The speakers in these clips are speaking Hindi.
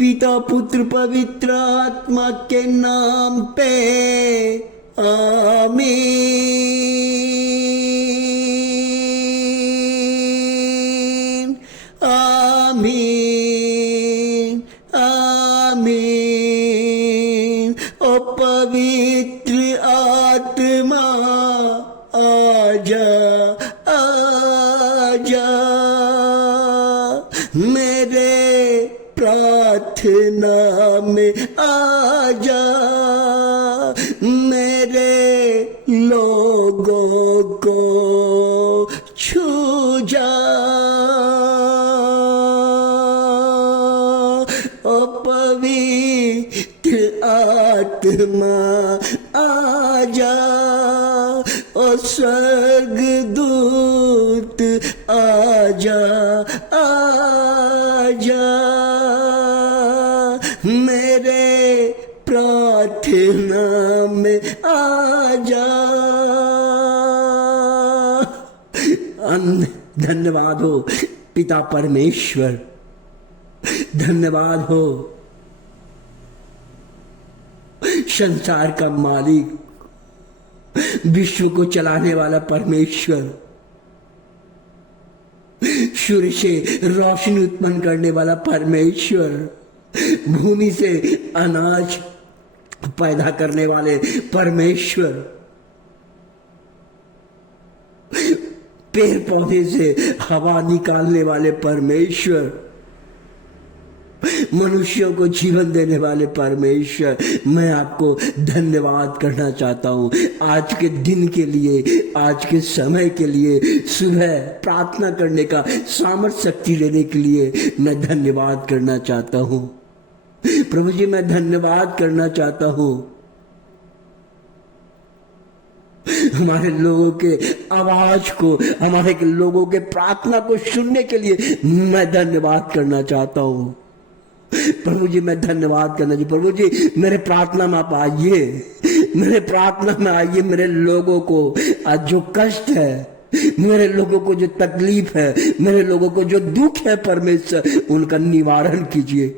पिता पुत्र पवित्र आत्मा के नाम पे आमीन आमीन आमीन। ओ पवित्र आत्मा आजा आजा, मेरे प्रार्थना में आजा, मेरे लोगों को छू जा। ओ पवित्र आत्मा आजा, ओ स्वर्गदूत आजा आजा, मेरे प्रार्थना में आजा। धन्यवाद हो पिता परमेश्वर, धन्यवाद हो संसार का मालिक, विश्व को चलाने वाला परमेश्वर, सूर्य से रोशनी उत्पन्न करने वाला परमेश्वर, भूमि से अनाज पैदा करने वाले परमेश्वर, पेड़ पौधे से हवा निकालने वाले परमेश्वर, मनुष्यों को जीवन देने वाले परमेश्वर, मैं आपको धन्यवाद करना चाहता हूँ आज के दिन के लिए, आज के समय के लिए, सुबह प्रार्थना करने का सामर्थ्य शक्ति लेने के लिए मैं धन्यवाद करना चाहता हूँ। प्रभु जी मैं धन्यवाद करना चाहता हूँ हमारे लोगों के आवाज को, हमारे लोगों के प्रार्थना को सुनने के लिए मैं धन्यवाद करना चाहता हूँ। प्रभु जी मैं धन्यवाद करना चाहिए। प्रभु जी मेरे प्रार्थना में आप आइए, मेरे प्रार्थना में आइए, मेरे लोगों को आज जो कष्ट है, मेरे लोगों को जो तकलीफ है, मेरे लोगों को जो दुख है परमेश्वर, उनका निवारण कीजिए,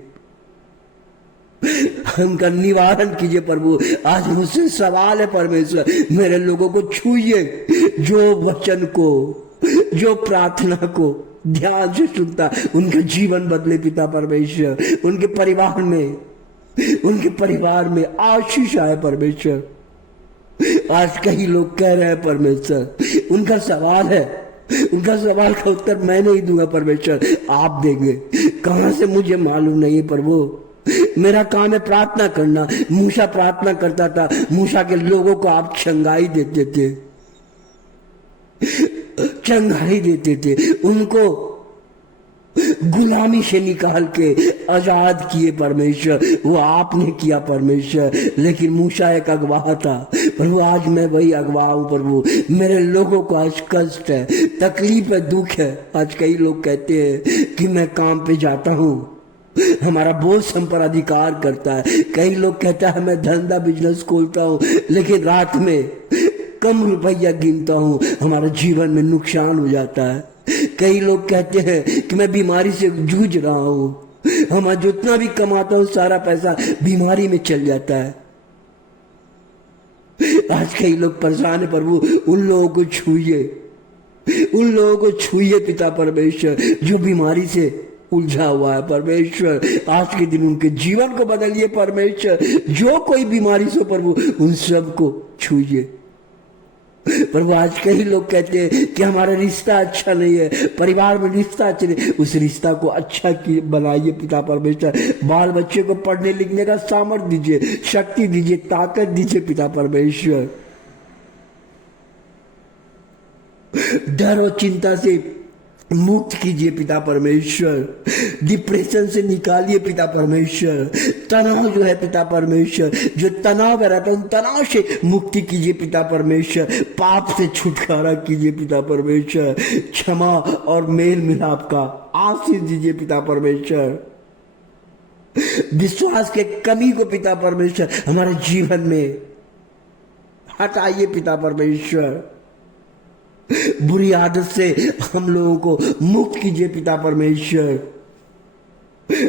उनका निवारण कीजिए प्रभु। आज मुझसे सवाल है परमेश्वर, मेरे लोगों को छूइए, जो वचन को, जो प्रार्थना को ध्यान से सुनता उनका जीवन बदले पिता परमेश्वर, उनके परिवार में आशीष आए परमेश्वर। आज कई लोग कह रहे हैं परमेश्वर, उनका सवाल है, उनका सवाल का उत्तर मैं नहीं दूंगा परमेश्वर, आप देंगे। कहां से मुझे मालूम नहीं प्रभु, मेरा काम है प्रार्थना करना। मूसा प्रार्थना करता था, मूसा के लोगों को आप चंगाई देते थे, चंगाई देते थे, उनको गुलामी से निकाल के आजाद किए परमेश्वर, वो आपने किया परमेश्वर। लेकिन मूसा एक अगवा था प्रभु, आज मैं वही अगवा हूं प्रभु। मेरे लोगों को आज कष्ट है, तकलीफ है, दुख है। आज कई लोग कहते हैं कि मैं काम पे जाता हूं, हमारा बोस हम पर अधिकार करता है। कई लोग कहता है मैं धंधा बिजनेस खोलता हूं, लेकिन रात में कम रुपया गिनता हूं, हमारा जीवन में नुकसान हो जाता है। कई लोग कहते हैं कि मैं बीमारी से जूझ रहा हूं, हम जितना भी कमाता हूं सारा पैसा बीमारी में चल जाता है। आज कई लोग परेशान है प्रभु, उन लोगों को छूइए, उन लोगों को छूइए पिता परमेश्वर, जो बीमारी से उलझा हुआ है परमेश्वर। आज के दिन उनके जीवन को बदलिए परमेश्वर, जो कोई बीमारी से प्रभु उन सबको छूइए प्रभु। आज कई लोग कहते हैं कि हमारा रिश्ता अच्छा नहीं है, परिवार में रिश्ता अच्छा नहीं, उस रिश्ता को अच्छा बनाइए पिता परमेश्वर। बाल बच्चे को पढ़ने लिखने का सामर्थ्य दीजिए, शक्ति दीजिए, ताकत दीजिए पिता परमेश्वर। डर और चिंता से मुक्त कीजिए पिता परमेश्वर, डिप्रेशन से निकालिए पिता परमेश्वर। तनाव जो है पिता परमेश्वर, जो तनाव रहता है उन तनाव से मुक्ति कीजिए पिता परमेश्वर। पाप से छुटकारा कीजिए पिता परमेश्वर, क्षमा और मेल मिलाप का आशीष दीजिए पिता परमेश्वर। विश्वास के कमी को पिता परमेश्वर हमारे जीवन में हटाइए पिता परमेश्वर। बुरी आदत से हम लोगों को मुक्त कीजिए पिता परमेश्वर।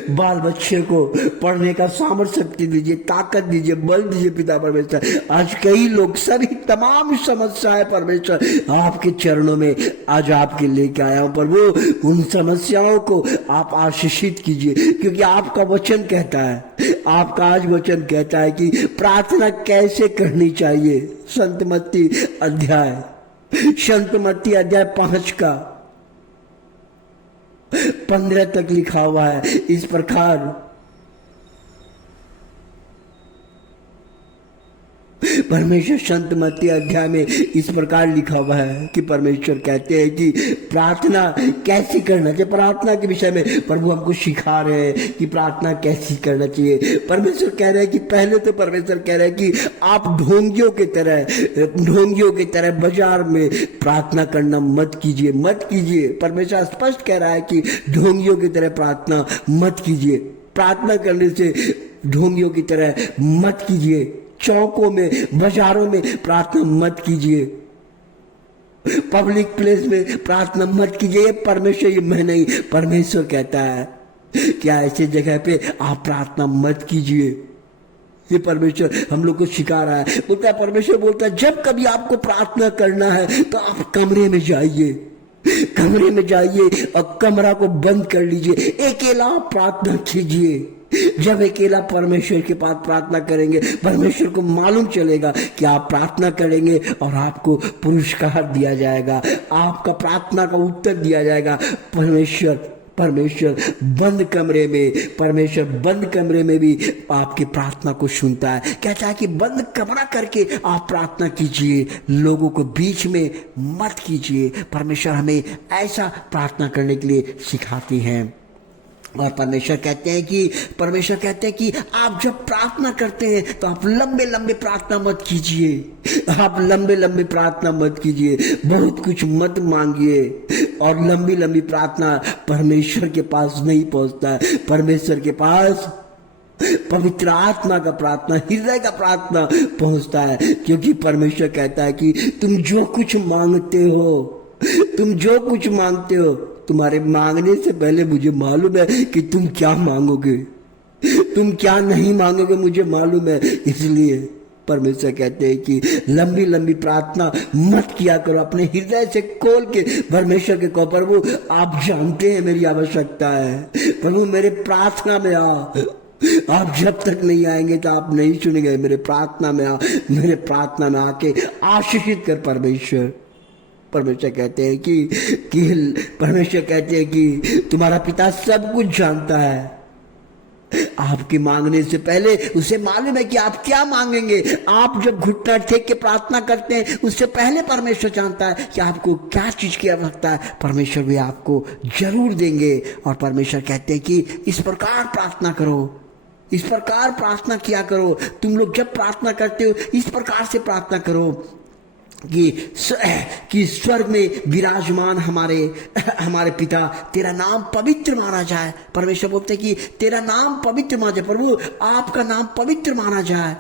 बाल बच्चे को पढ़ने का सामर्थ्य शक्ति दीजिए, ताकत दीजिए, बल दीजिए पिता परमेश्वर। आज कई लोग, सभी तमाम समस्याएं परमेश्वर आपके चरणों में आज आपके लेके आया हूं प्रभु। उन समस्याओं को आप आशीषित कीजिए, क्योंकि आपका वचन कहता है, आपका आज वचन कहता है कि प्रार्थना कैसे करनी चाहिए। संत मत्ती अध्याय 5 का 15 तक लिखा हुआ है इस प्रकार, परमेश्वर संत मत्ती अध्याय में इस प्रकार लिखा हुआ है कि परमेश्वर कहते हैं कि प्रार्थना कैसे करना चाहिए। प्रार्थना के विषय में प्रभु हमको सिखा रहे हैं कि प्रार्थना कैसी करना चाहिए। परमेश्वर कह रहे हैं कि पहले तो परमेश्वर कह रहे हैं कि आप ढोंगियों की तरह बाजार में प्रार्थना करना मत कीजिए। परमेश्वर स्पष्ट कह रहा है कि ढोंगियों की तरह प्रार्थना मत कीजिए। प्रार्थना करने से ढोंगियों की तरह मत कीजिए। चौकों में, बाजारों में प्रार्थना मत कीजिए। पब्लिक प्लेस में प्रार्थना मत कीजिए। परमेश्वर, ये मैं नहीं, परमेश्वर कहता है क्या ऐसे जगह पे आप प्रार्थना मत कीजिए। ये परमेश्वर हम लोग को सिखा रहा है। बोलता है, परमेश्वर बोलता है जब कभी आपको प्रार्थना करना है तो आप कमरे में जाइए और कमरा को बंद कर लीजिए, अकेला प्रार्थना कीजिए। जब अकेला परमेश्वर के पास प्रार्थना करेंगे, परमेश्वर को मालूम चलेगा कि आप प्रार्थना करेंगे और आपको पुरस्कार दिया जाएगा, आपका प्रार्थना का उत्तर दिया जाएगा। परमेश्वर बंद कमरे में भी आपकी प्रार्थना को सुनता है। कहता है कि बंद कमरा करके आप प्रार्थना कीजिए, लोगों को बीच में मत कीजिए। परमेश्वर हमें ऐसा प्रार्थना करने के लिए सिखाती हैं। और परमेश्वर कहते हैं कि आप जब प्रार्थना करते हैं तो आप लंबे प्रार्थना मत कीजिए, बहुत कुछ मत मांगिए। और लंबी प्रार्थना परमेश्वर के पास नहीं पहुंचता है। परमेश्वर के पास पवित्र आत्मा का प्रार्थना, हृदय का प्रार्थना पहुंचता है, क्योंकि परमेश्वर कहता है कि तुम जो कुछ मांगते हो, तुम्हारे मांगने से पहले मुझे मालूम है कि तुम क्या मांगोगे, तुम क्या नहीं मांगोगे, मुझे मालूम है। इसलिए परमेश्वर कहते हैं कि लंबी प्रार्थना मत किया करो। अपने हृदय से खोल के परमेश्वर के कहो, प्रभु आप जानते हैं मेरी आवश्यकता है, प्रभु मेरे प्रार्थना में आओ। आप जब तक नहीं आएंगे तो आप नहीं सुनेंगे। मेरे प्रार्थना में आके आशीषित कर। परमेश्वर कहते हैं कि तुम्हारा पिता सब कुछ जानता है। आपके मांगने से पहले उसे मालूम है कि आप क्या मांगेंगे। आप जब घुटना टेक के प्रार्थना करते हैं, उससे पहले परमेश्वर जानता है कि आपको क्या चीज की आवश्यकता है। परमेश्वर भी आपको जरूर देंगे। और परमेश्वर कहते हैं कि इस प्रकार प्रार्थना करो, इस प्रकार प्रार्थना किया करो। तुम लोग जब प्रार्थना करते हो इस प्रकार से प्रार्थना करो कि स्वर्ग में विराजमान हमारे पिता, तेरा नाम पवित्र माना जाए। परमेश्वर बोलते हैं कि तेरा नाम पवित्र माना जाए। प्रभु आपका नाम पवित्र माना जाए,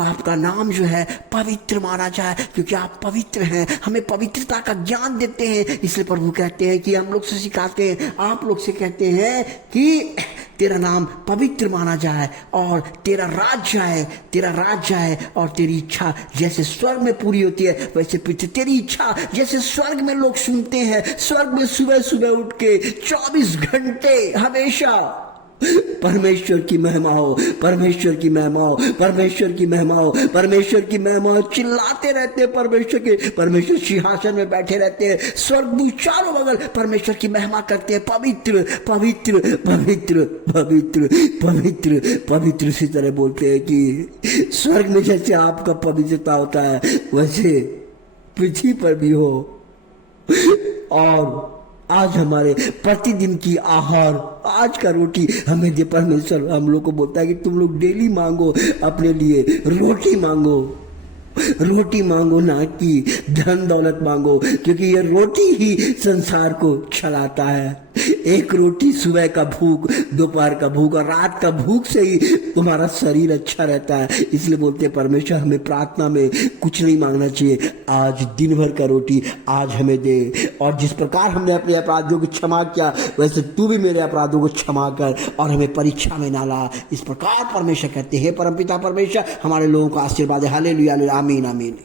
आपका नाम जो है पवित्र माना जाए, क्योंकि आप पवित्र हैं। हमें पवित्रता का ज्ञान देते हैं। इसलिए प्रभु कहते हैं कि हम लोग से सिखाते हैं, आप लोग से कहते हैं कि तेरा नाम पवित्र माना जाए और तेरा राज्य आए और तेरी इच्छा जैसे स्वर्ग में पूरी होती है वैसे पृथ्वी। तेरी इच्छा जैसे स्वर्ग में लोग सुनते हैं, स्वर्ग में सुबह उठ के 24 घंटे हमेशा परमेश्वर की महिमा हो, परमेश्वर की महिमा हो, चिल्लाते रहते हैं। परमेश्वर सिंहासन में बैठे रहते हैं, स्वर्गदूत चारों बगल परमेश्वर की महिमा करते हैं। पवित्र पवित्र पवित्र पवित्र पवित्र पवित्र इसी तरह बोलते हैं कि स्वर्ग में जैसे आपका पवित्रता होता है वैसे पृथ्वी पर भी हो। और आज हमारे प्रतिदिन की आहार, आज का रोटी हमें दे। परमेश्वर हम लोग को बोलता है कि तुम लोग डेली मांगो, अपने लिए रोटी मांगो, ना कि धन दौलत मांगो, क्योंकि ये रोटी ही संसार को चलाता है। एक रोटी सुबह का भूख, दोपहर का भूख और रात का भूख से ही तुम्हारा शरीर अच्छा रहता है। इसलिए बोलते हैं परमेश्वर हमें प्रार्थना में कुछ नहीं मांगना चाहिए, आज दिन भर का रोटी आज हमें दे, और जिस प्रकार हमने अपने अपराधियों को क्षमा किया वैसे तू भी मेरे अपराधों को क्षमा कर और हमें परीक्षा में ना ला। इस प्रकार परमेश्वर कहते हैं परमपिता परमेश्वर हमारे लोगों का आशीर्वाद है। हालेलुया, आमीन आमीन।